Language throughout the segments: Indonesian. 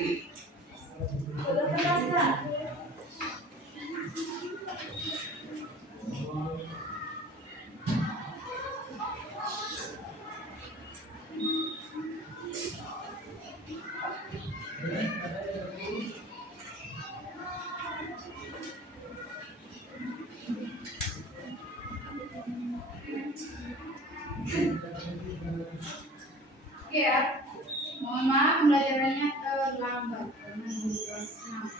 Oke ya, mohon maaf pembelajarannya terlambat karena membuat senang.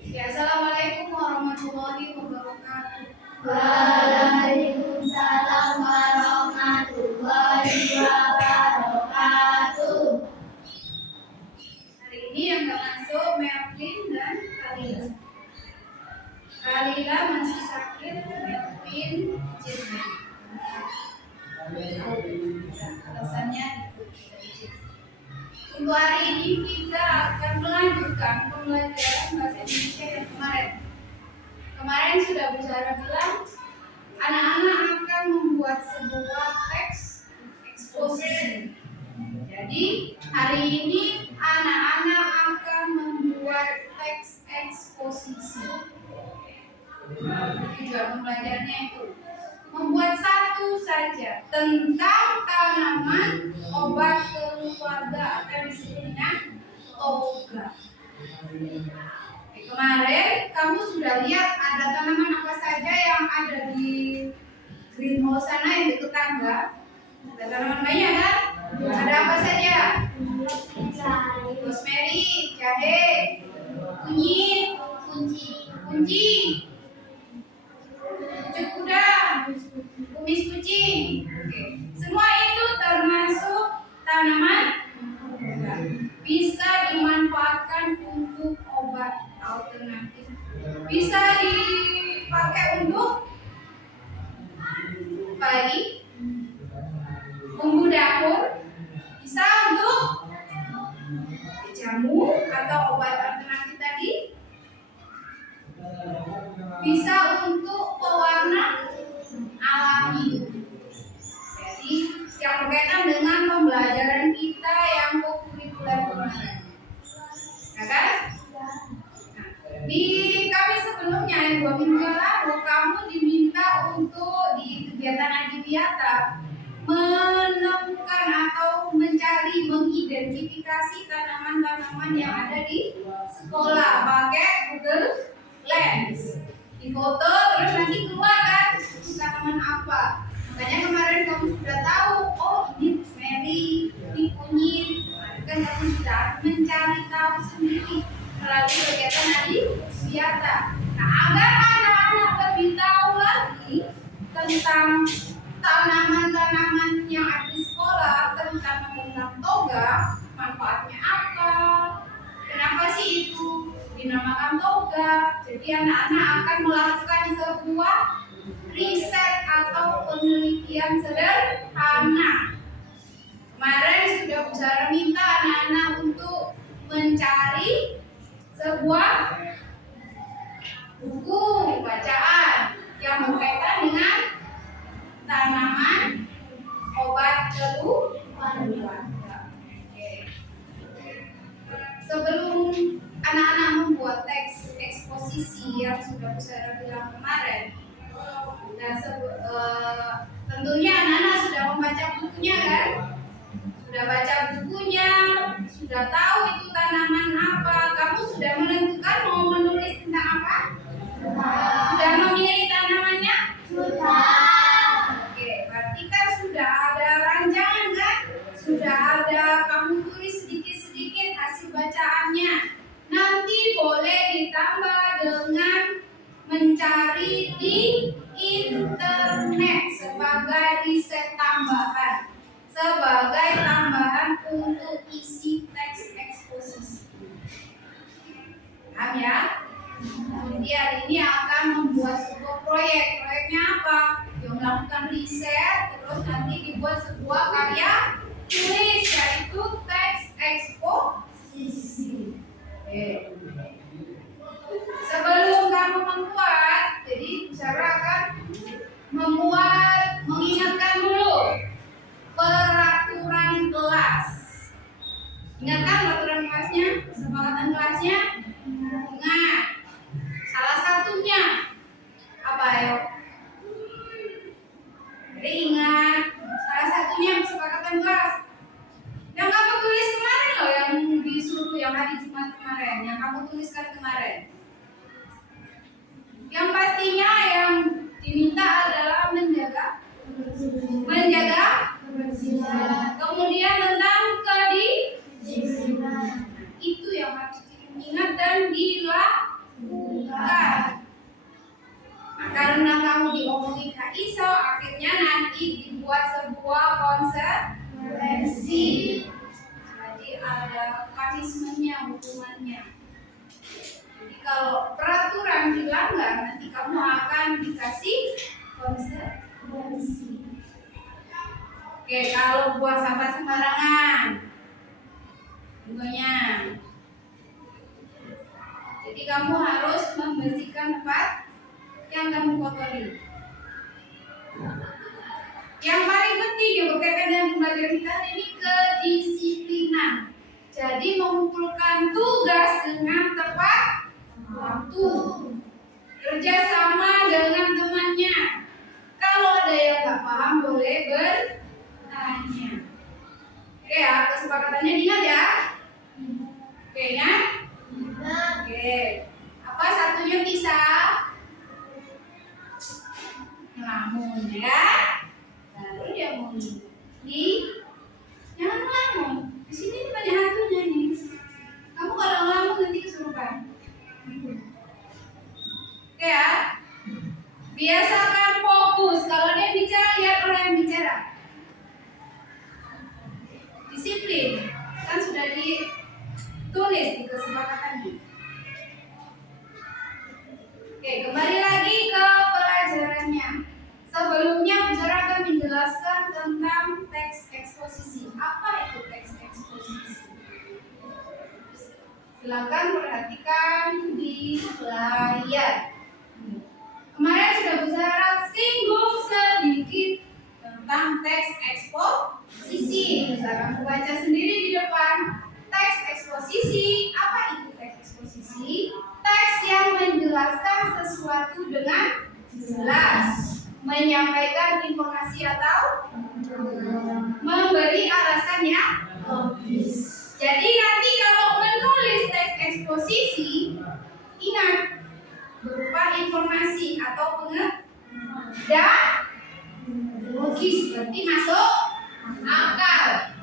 Ya, assalamualaikum warahmatullahi wabarakatuh. Waalaikumsalam warahmatullahi wabarakatuh. Hari ini yang gak masuk Melvin dan Kalila. Kalila masih sakit, Melvin izin. Alasannya untuk hari ini kita akan melanjutkan pembelajaran bahasa Indonesia yang kemarin. Kemarin sudah bicara bilang anak-anak akan membuat sebuah teks eksposisi. Jadi hari ini anak-anak akan membuat teks eksposisi. Tujuan pembelajarannya itu membuat satu saja tentang tanaman obat keluarga atau disebutnya toga. Kemarin kamu sudah lihat ada tanaman apa saja yang ada di greenhouse sana yang dekat tangga. Ada tanaman banyak kan? Ada apa saja? Rosemary, jahe, kunyit, kunci, pucuk kuda, kumis kucing. Oke. Semua itu termasuk tanaman bisa dimanfaatkan untuk obat alternatif. Bisa dipakai untuk padi, bumbu dapur, bisa untuk jamu atau obat alternatif tadi, bisa untuk pewarna alami. Jadi yang berkaitan dengan pembelajaran kita yang kurikuler kemarin, ya kan? Nah, di kami sebelumnya yang 2 minggu yang lalu kamu diminta untuk di kegiatan adiwiyata menemukan atau mencari, mengidentifikasi tanaman-tanaman yang ada di sekolah pakai Google Lens. Di foto terus nanti keluar kan tanaman apa. Makanya kemarin kamu sudah tahu, oh ini rosemary, ini kunyit. Kan kamu sudah mencari tahu sendiri melalui kegiatan adiwiyata. Nah, agar anak-anak lebih tahu lagi tentang tanaman-tanaman yang ada di sekolah, terutama tentang toga, manfaatnya apa, kenapa sih itu dinamakan toga. Jadi anak-anak akan melakukan sebuah riset atau penelitian sederhana. Kemarin sudah bicara minta anak-anak untuk mencari sebuah buku bacaan yang berkaitan dengan tanaman obat keluarga. Sebelum anak-anak membuat teks eksposisi yang sudah saya bilang kemarin, dan tentunya anak-anak sudah membaca bukunya kan? Sudah baca bukunya, sudah tahu itu tanaman apa. Kamu sudah menentukan mau menulis tentang apa? Sudah memilih tanamannya? Sudah. Oke, berarti kan sudah ada ranjangan kan? Sudah ada kamu tulis sedikit-sedikit hasil bacaannya. Nanti boleh ditambah dengan mencari di internet sebagai riset tambahan, sebagai tambahan untuk isi teks eksposisi. Paham ya? Jadi hari ini akan membuat sebuah proyek. Proyeknya apa? Dia melakukan riset, terus nanti dibuat sebuah karya tulis, yaitu teks eksposisi. Sebelum kamu membuat, jadi bicara akan mengingatkan dulu peraturan kelas. Ingatkan peraturan kelasnya, kesepakatan kelasnya. Ingat. Salah satunya apa ayo? Jadi ingat, salah satunya kesepakatan kelas. Yang kamu tulis kemarin loh, yang disuruh yang hari Jumat kemarin, yang kamu tuliskan kemarin. Yang pastinya yang diminta adalah menjaga. Kemudian tentang kedisiplinan. Itu yang harus diingat dan dilakukan. Nah, karena kamu diomongi Kak Iso, akhirnya nanti dibuat sebuah konsekuensi. Jadi ada punishment-nya, hukumannya. Jadi kalau peraturan dilanggar, nanti kamu akan dikasih konsekuensi. Oke, kalau buang sampah sembarangan, contohnya, jadi kamu harus membersihkan tempat yang kamu kotori. Yang paling penting yang berkaitan dengan pembelajaran kita ini kedisiplinan. Jadi mengumpulkan tugas dengan tepat waktu, kerjasama dengan temannya. Kalau ada yang nggak paham boleh bertanya. Oke ya, kesepakatannya diingat ya. Oke ya. Oke. Apa satunya bisa? Ngelamun ya. Lalu dia mau di jangan ngelamun. Di sini banyak hantunya nih. Kamu kalau ngelamun nanti kesurupan. Oke ya. Biasakan fokus. Kalau dia bicara, lihat orang yang bicara. Disiplin. Kan sudah ditulis di kesepakatannya. Oke, kembali lagi ke pelajarannya. Sebelumnya bicara akan menjelaskan tentang teks eksposisi. Apa itu teks eksposisi? Silakan perhatikan di layar. Kemarin sudah bicara singgung sedikit tentang teks eksposisi. Sekarang baca sendiri di depan. Teks eksposisi, apa itu teks eksposisi? Teks yang menjelaskan sesuatu dengan jelas, menyampaikan informasi atau memberi alasan yang logis. Jadi nanti kalau menulis teks eksposisi, ingat berupa informasi atau dan logis, berarti masuk akal.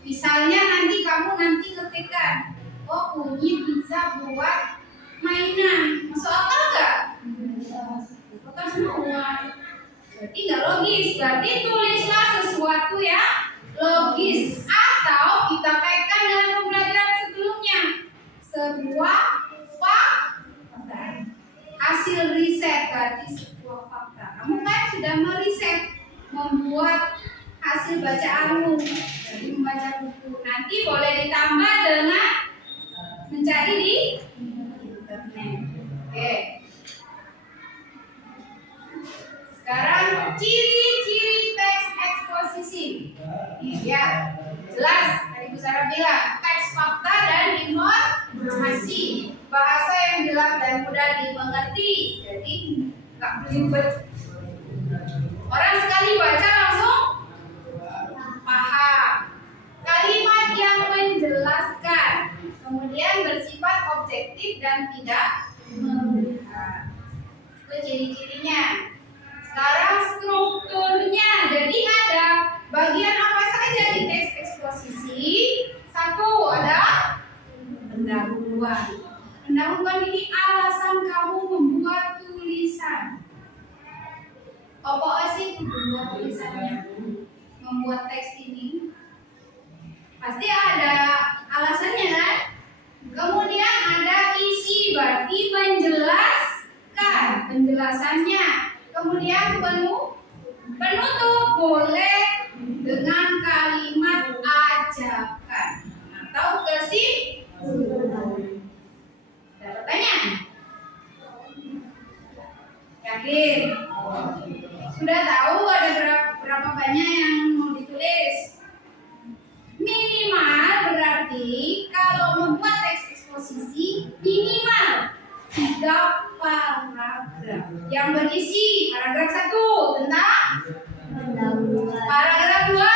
Misalnya nanti kamu ketikkan, oh bunyi bisa buat mainan, masuk akal nggak? Bukan semua. Berarti nggak logis. Berarti tulislah sesuatu yang logis. Atau kita kaitkan dengan pembelajaran sebelumnya, sebuah fakta. Hasil riset berarti sebuah fakta. Kamu kan sudah meriset, membuat hasil bacaanmu, jadi membaca buku. Nanti boleh ditambah dengan mencari di internet. Oke. Sekarang ciri-ciri teks eksposisi. Ya, jelas. Tadi Bu Sarah bilang teks fakta dan informasi. Bahasa yang jelas dan mudah dimengerti. Jadi nggak belibet. Orang sekali baca langsung paham. Kalimat yang menjelaskan, kemudian bersifat objektif dan tidak memihak. Itu ciri-cirinya. Sekarang strukturnya. Jadi ada bagian apa saja di teks eksposisi? Satu ada pendahuluan. Pendahuluan ini alasan kamu membuat tulisan. Apa sih membuat tulisannya? Membuat teks ini pasti ada alasannya kan? Kemudian ada isi, berarti menjelaskan penjelasannya. Kemudian penutup boleh dengan kalimat ajakan atau kesimpulan. Ada pertanyaan? Yakin? Sudah tahu ada berapa banyak yang mau ditulis? Minimal berarti yang berisi paragraf 1 tentang pendahuluan, paragraf 2,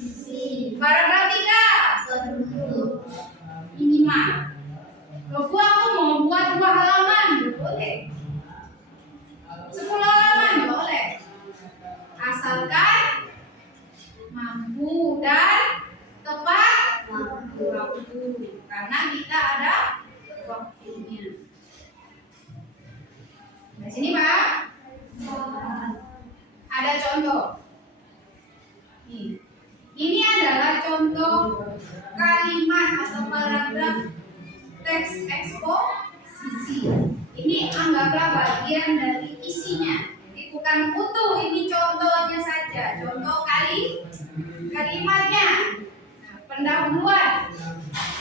isi, paragraf 3 penduduk, minimal. Loh, aku mau buat 2 halaman, boleh. 10 halaman boleh. Asalkan mampu dan tepat waktu. Karena kita ada waktunya. Di sini, Pak. Ada contoh. Nih. Ini adalah contoh kalimat atau paragraf teks eksposisi. Ini anggaplah bagian dari isinya. Ini bukan utuh, ini contohnya saja. Contoh kalimatnya. Nah, pendahuluan.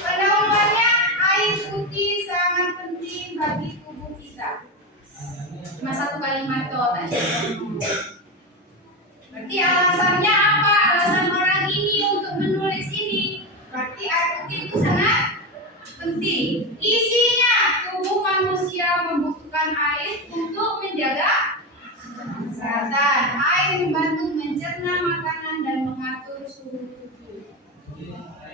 Pendahuluannya, air putih sangat penting bagi tubuh kita. Cuma satu kalimat toh tadi. Berarti alasannya apa? Alasan orang ini untuk menulis ini. Berarti air putih itu sangat penting. Isinya, tubuh manusia membutuhkan air untuk menjaga kesehatan. Air membantu mencerna makanan dan mengatur suhu tubuh.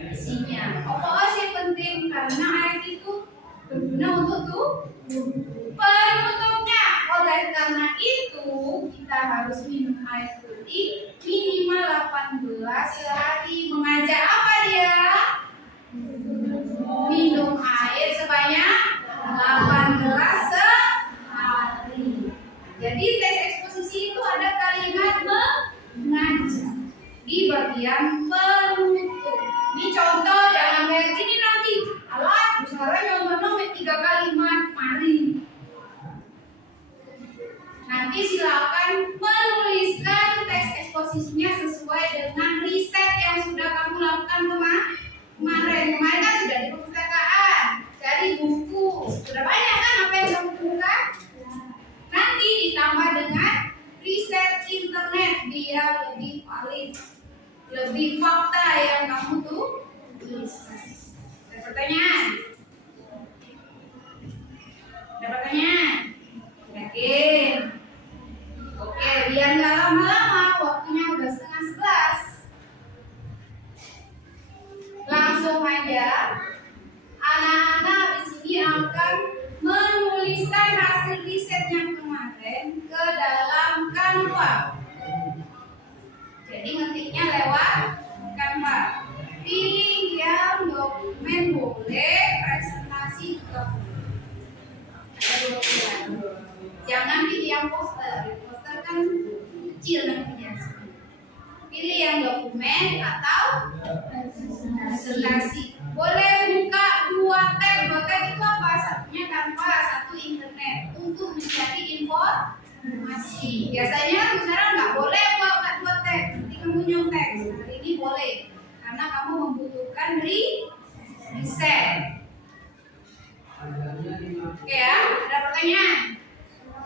Isinya, pokoknya sih penting karena air itu berguna untuk tubuh. Penutupnya, oleh karena itu kita harus minum air putih minimal 18 sehari. Mengajak apa dia? Minum air sebanyak 18 sehari. Jadi teks eksposisi itu ada kalimat mengajak di bagian penutup. Ini contoh, jangan kayak gini nanti. Alah, Bu Sarah nyontoh 3 kalimat, mari. Nanti silakan menuliskan teks eksposisinya sesuai dengan riset yang sudah kamu lakukan kemarin. Kemarin kan sudah di perpustakaan, cari buku. Sudah banyak kan apa yang kamu temukan? Nanti ditambah dengan riset internet biar lebih valid, lebih fakta yang kamu tuliskan. Ada pertanyaan? Ada pertanyaan? Yakin? Oke, biar nggak lama-lama, waktunya udah 10:30. Langsung aja, anak-anak di sini akan menuliskan hasil riset yang kemarin ke dalam Canva. Jadi ngetiknya lewat Canva. Pilih yang dokumen boleh, presentasi juga boleh. Ada 2 pilihan. Jangan pilih yang poster. Poster kan kecil nantinya. Pilih yang dokumen atau presentasi. Boleh buka 2 tab. 2 tab itu apa? Satunya Canva, satu internet untuk mencari informasi. Biasanya Bu Sarah nggak boleh buka 2 tab. Nanti kamu nyontek. Hari ini boleh karena kamu membutuhkan riset. Oke ya, ada pertanyaan?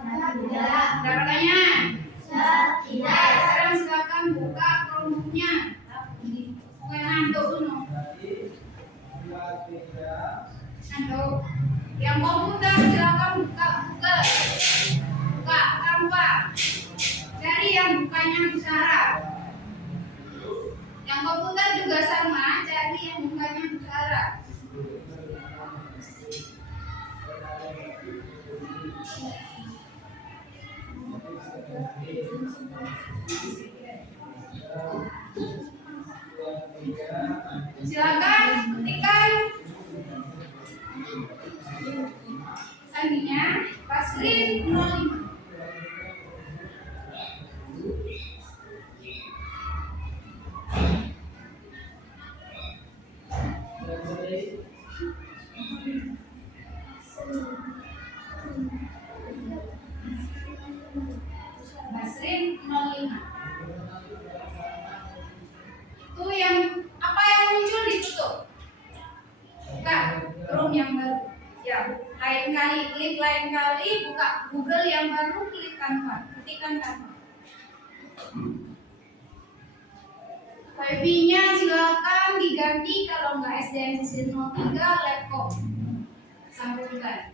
Ada pertanyaan? tidak, Sekarang silakan buka Chromebook-nya. Oke, ngantuk dulu. Ngantuk. Yang komputer silakan buka Google. Buka Canva. Cari yang bukanya Bu Sarah. Yang komputer juga sama, cari yang bukanya Bu Sarah. Silakan ketikkan sandinya Basrin 05. Basrin 05. Itu yang apa yang muncul ditutup. Buka Chrome yang baru. Ya, lain kali klik lain kali buka Google yang baru, klik Canva. Ketikkan Canva. Wifi-nya silakan diganti kalau nggak SDN sisi 03 laptop sambungkan.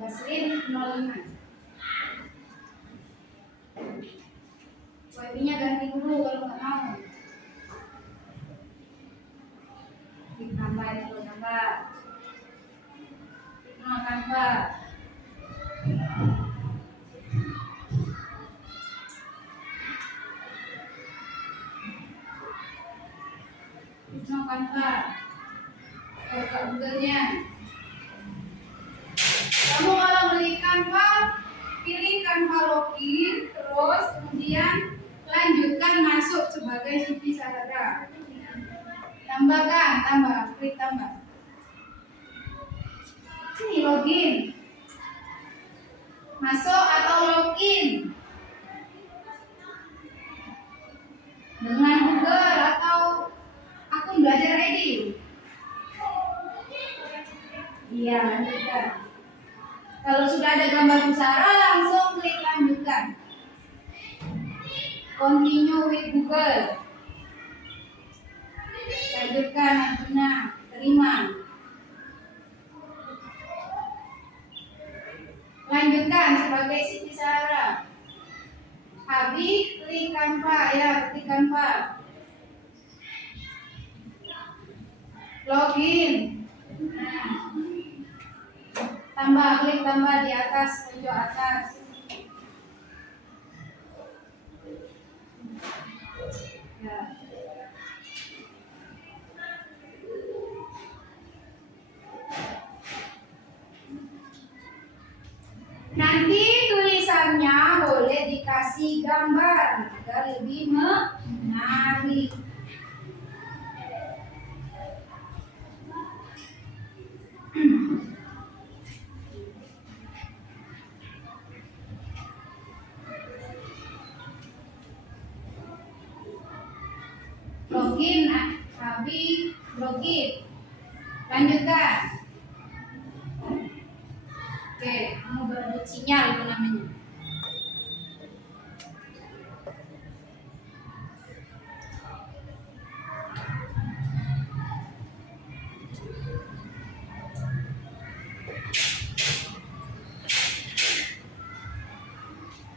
Baslin 05. Wifi-nya ganti dulu kalau nggak mau. Ditambah itu tambah. Tambah. Tambah. Buka Google-nya. Kamu kalau beli Canva, pilih Canva login, terus kemudian lanjutkan masuk sebagai Siti Sarada. Tambahkan, klik tambah. Ini login. Masuk atau login dengan Google atau akun belajar Edu. Iya, lanjutkan. Kalau sudah ada gambar pusara, langsung klik lanjutkan. Continue with Google. Lanjutkan akunnya, terima. Lanjutkan sebagai Siti Sarah. Habis klik Canva ya, klik Canva. Login. Nah. Tambah, klik tambah di atas, pojok atas. Ya. Nanti tulisannya boleh dikasih gambar agar lebih menarik. Login, habis login. Lanjutkan. Oke, kamu berebut sinyal itu namanya.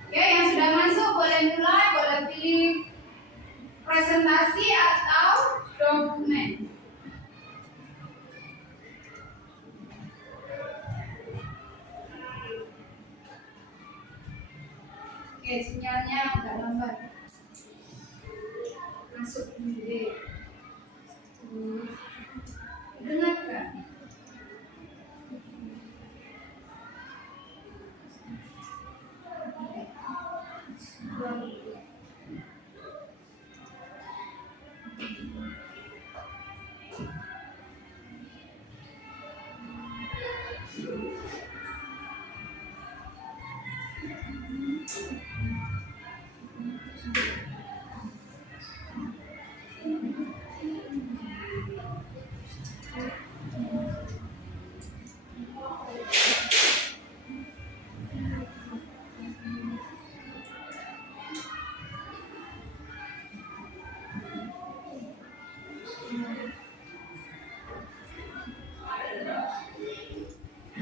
Oke, yang sudah masuk boleh mulai, boleh pilih presentasi atau dokumen. Oke, sinyalnya agak lambat. Masuk dulu. Dengarkan.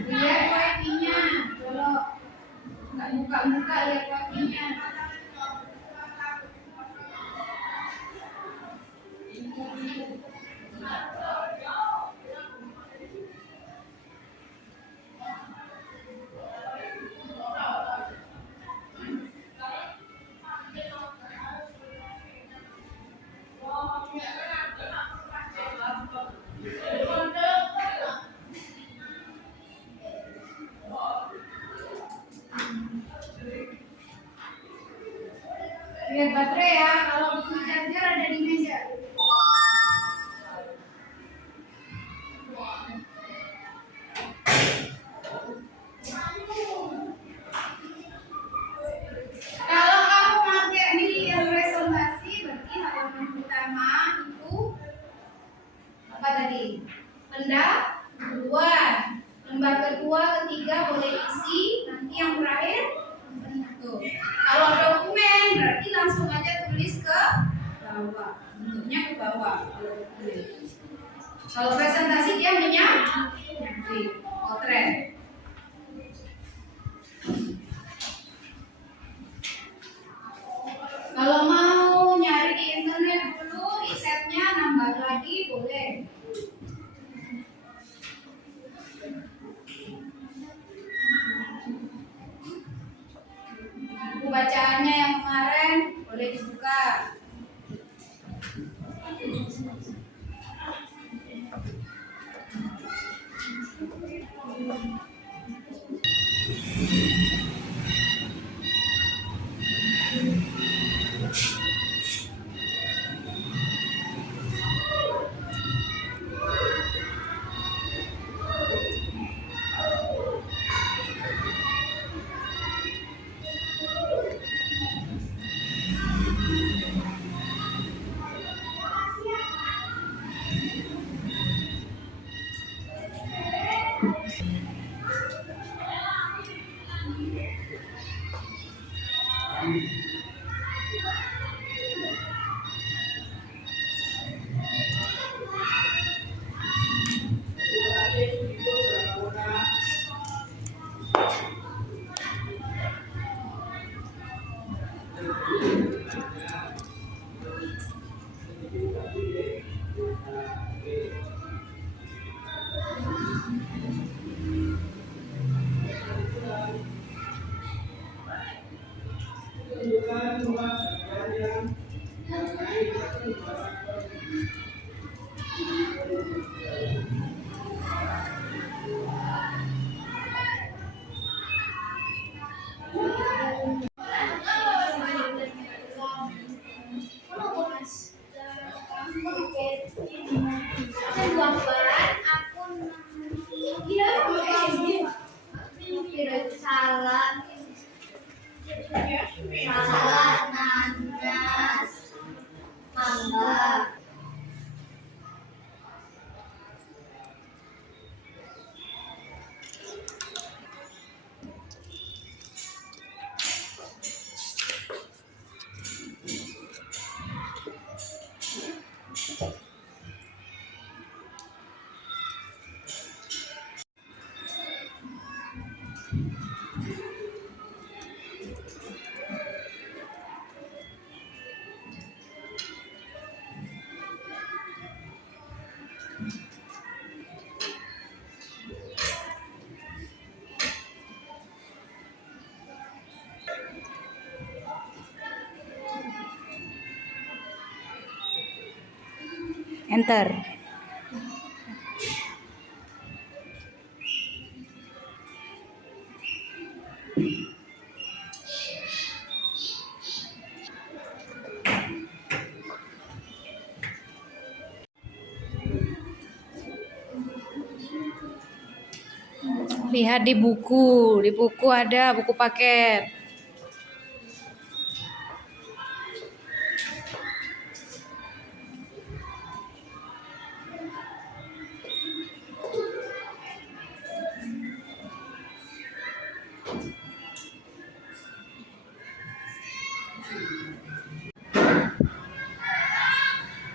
Lihat wifi-nya, kalau nggak buka-buka lihat wifi-nya. Lihat baterai ya, kalau butuh charger ada di meja. Kalau kamu pakai ini yang presentasi, berarti halaman pertama itu apa tadi? Pendahuluan. Lembar kedua, ketiga boleh isi, nanti yang terakhir bentuk. Kalau dokumen berarti langsung aja tulis ke bawah, bentuknya ke bawah. Kalau presentasi dia menyamping potret. Kalau mau nyari di internet dulu, risetnya nambah lagi boleh. Buku bacaannya yang kemarin boleh dibuka. Salah, salah, nanas, mangga. Enter. Lihat di buku ada buku paket.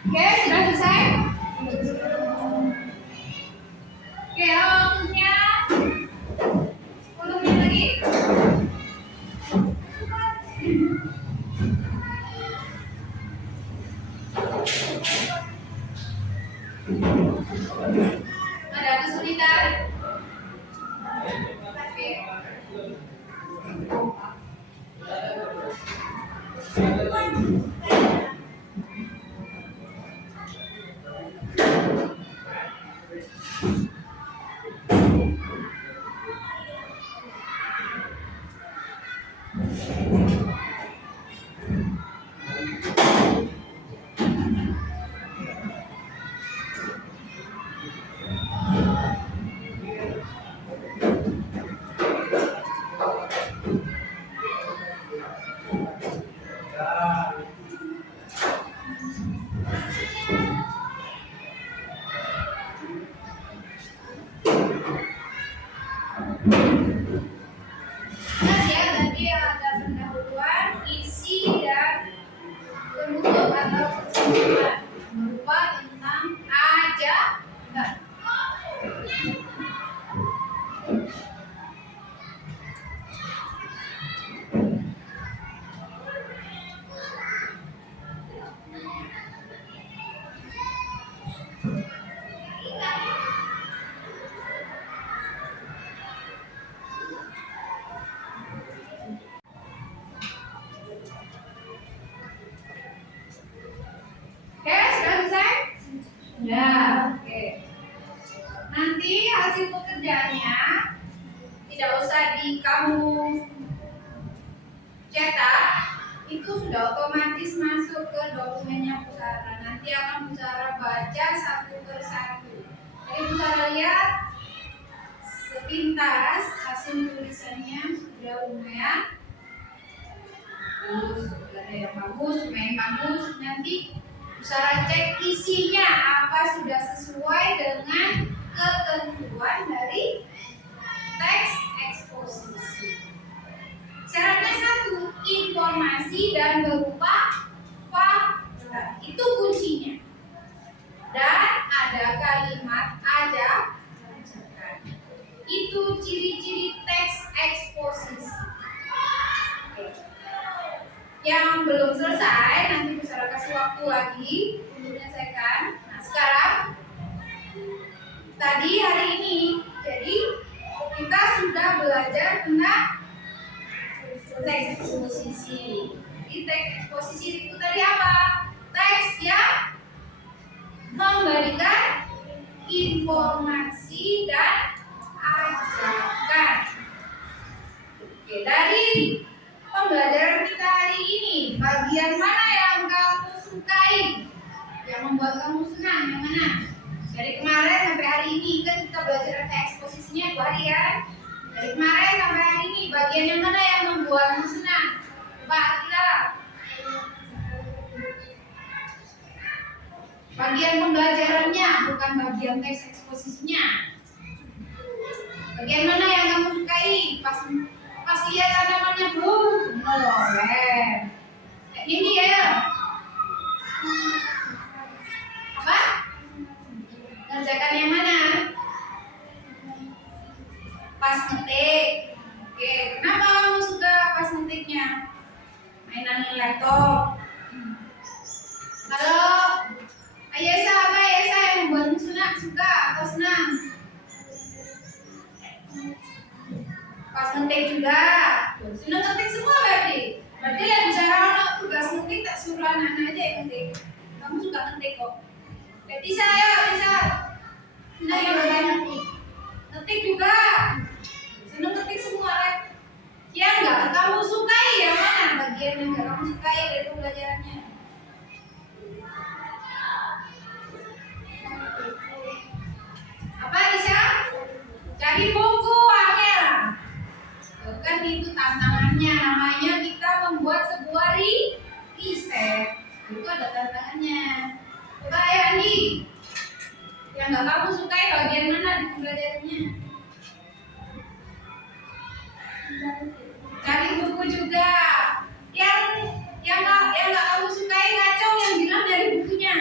Oke, sudah selesai. Oke, waktunya 10 menit lagi. Ada kesulitan? Oke. Sudah, oke. Nanti hasil pekerjaannya tidak usah kamu cetak, itu sudah otomatis masuk ke dokumennya Pusara. Nanti akan Pusara baca satu persatu. Jadi Pusara lihat sepintas hasil tulisannya sudah lumayan bagus, ada yang bagus, main bagus. Nanti Pusara cek isinya apa sudah sesuai dengan ketentuan dari teks eksposisi. Syaratnya satu, informasi dan berupa fakta. Itu kuncinya. Dan ada kalimat ajakan. Itu ciri-ciri teks eksposisi. Yang belum selesai, nanti Pusara kasih waktu lagi untuk menyelesaikan. Nah, sekarang tadi hari ini, jadi kita sudah belajar tentang teks eksposisi. Di teks eksposisi itu tadi apa? Teks yang memberikan informasi dan ajakan. Oke, dari pembelajaran kita hari ini, bagian mana yang kamu sukai? Yang membuat kamu senang, yang mana? Dari kemarin sampai hari ini kan kita belajar teks eksposisinya 2 hari ya. Dari kemarin sampai hari ini, bagian yang mana yang membuatmu senang? Coba kita. Bagian pembelajarannya, bukan bagian teks eksposisinya. Bagian mana yang kamu sukai? Pas lihat tanamannya belum meloleh. Ini ya. Apa? Ngerjakan yang mana? Pas ngetik. Oke, kenapa kamu suka pas ngetiknya? Mainan laptop. Kalau Ayesa, apa Ayesa yang membuatmu suka atau senang? Pas ngetik juga. Sudah ngetik semua berarti. Berarti lah bicara anak tugas ngetik tak suruh anak-anak aja yang ngetik. Kamu suka ngetik kok. Bisa ya, bisa. Nah, yang bagian ngetik. Ngetik juga. Senang ngetik semua kan? Yang enggak kamu sukai yang mana? Bagian yang enggak kamu sukai dari pembelajarannya. Apa Risha? Cari buku Angel. Kan itu tantangannya, namanya kita membuat sebuah riset. Itu ada tantangannya. Coba ya Andi, yang nggak kamu sukai bagian mana di pembelajarannya? Cari buku juga. Yang nggak kamu sukai kacau yang bilang dari bukunya.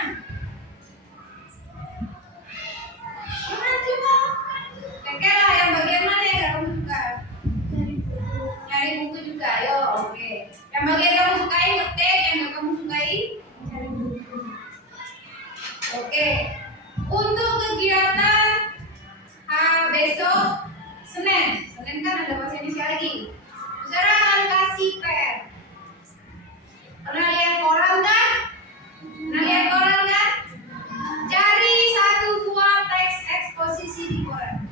Coba. Oke lah, yang bagian mana yang nggak kamu suka? Nyari buku juga, yo, oke. Yang bagian kamu sukai ngetik, yang nggak kamu sukai cari buku. Oke. Untuk kegiatan besok Senin kan ada bahasa Indonesia lagi. Saudara akan kasih pen. Pernah lihat koran kan? Cari 1 buah teks eksposisi di koran.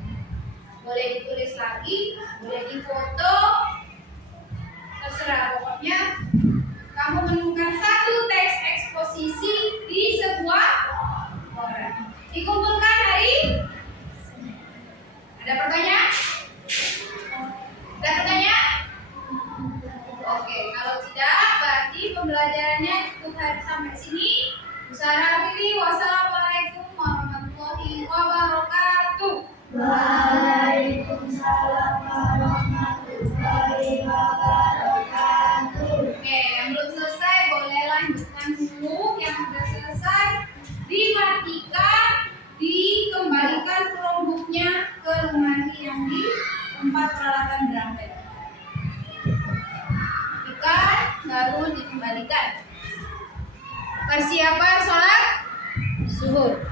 Boleh ditulis lagi, boleh difoto, terserah pokoknya. Kamu menemukan 1 teks eksposisi di sebuah koran. Dikumpulkan hari Senin. Ada pertanyaan? Oke, kalau tidak berarti pembelajarannya cukup sampai sini. Pusara pilih. Wassalamualaikum warahmatullahi wabarakatuh. Waalaikumsalam warahmatullahi wabarakatuh. Oke, yang belum selesai boleh lanjutkan dulu. Yang sudah selesai dimatikan, dikembalikan Chromebooknya ke lemari yang di tempat peralatan berangkat. Baru dikembalikan. Persiapan sholat zuhur.